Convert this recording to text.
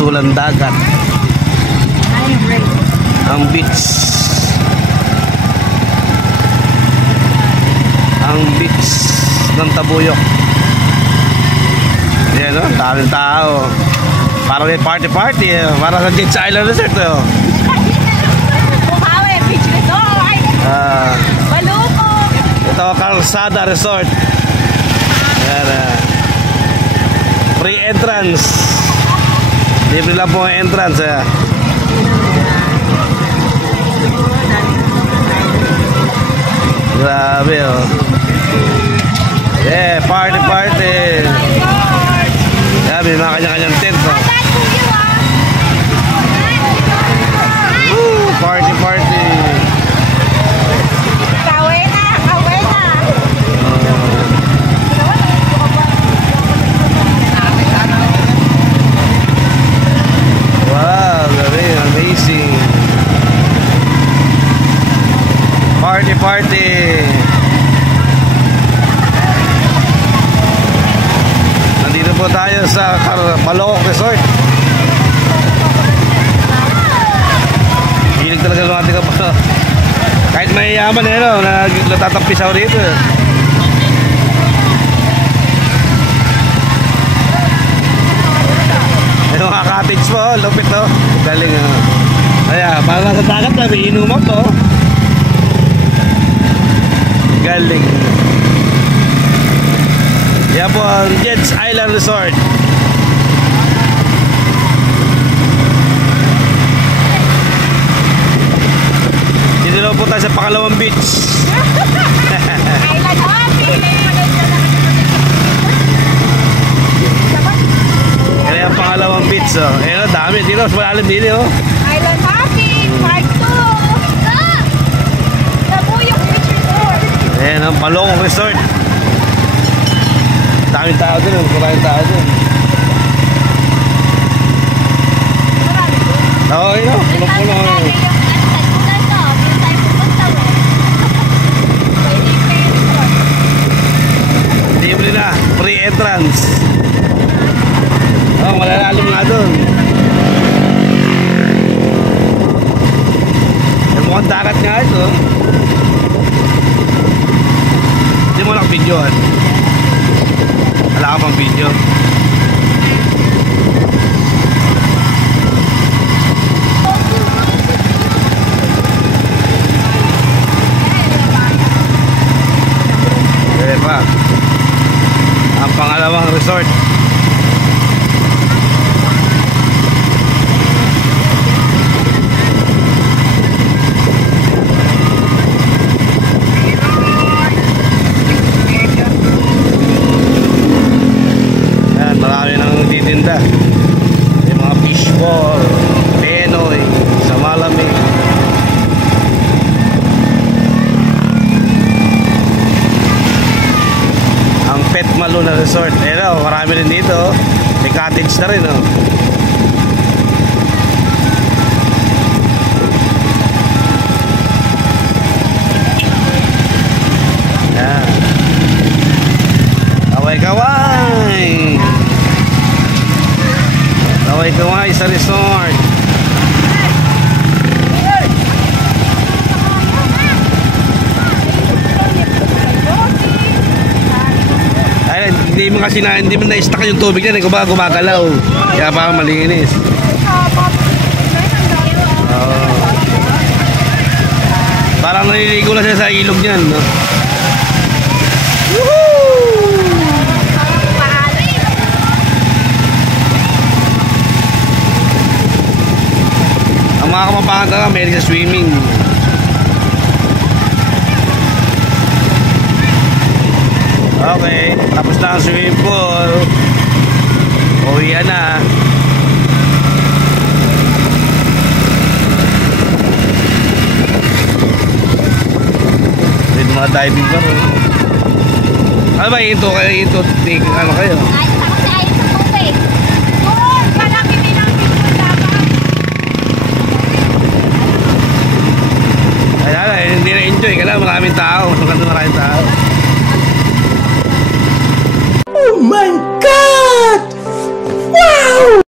Tulan dagat. Ang beach. Ang beach ng Tabuyok. Yan o, daming tao. Parang may party-party. Parang sa Jets Island Resort. Bukawi, beach resort. Malupong. Ito, Calzada Resort. Yan, free entrance. Libre lang po ang entrance. Grabe oh. Yeah, party. Yeah, may mga kanya-kanyang tent oh. Woo, party. Kaway na. Wow, grabe, amazing. Party. Nandito po tayo sa Caloocan Resort. Hilig talaga ng ating kapatid. Kahit mayayaman natatampisaw rito. Yung mga cottage po, lupit to. Galing kaya, para sa dagat na, may inuman to. Galing. Yan po ang Jets Island Resort. Dito lang po tayo sa pangalawang beach. Island hopping. Kaya ang pangalawang beach oh. Ayun, dami. Dito, mas malalim dito oh. Island hopping, part 2. Tabuyok Beach Resort. Ayan ang Caloocan Resort. Daming tao dun, maraming tao dun. Oo, yun o, puno-puno. Libre na, free entrance. Oo, malalalim nga dun. Yung mukhang dagat nga ito. Hindi mo lang videoan. Wala ka pang video. Pwede pa. Ang pangalawang resort. Yung mga fishball, Penoy, sa malamig. Ang Pet Maluna Resort. Ayun, marami rin dito. May cottage na rin oh. Yan. Kaway-kaway. Kaway sa resort. Ay, hindi mo na-stuck yung tubig na gumagalaw. Kaya parang malinis. Parang naliligo na siya sa ilog niyan, no? Ang mga kamapangan talaga may sa swimming. Okay, tapos na ang swimming pool. Uwian na. May mga diving bar. Ano ba ito? Ano kayo? Hindi na-enjoy, kailangan maraming tao. Maraming tao. Oh my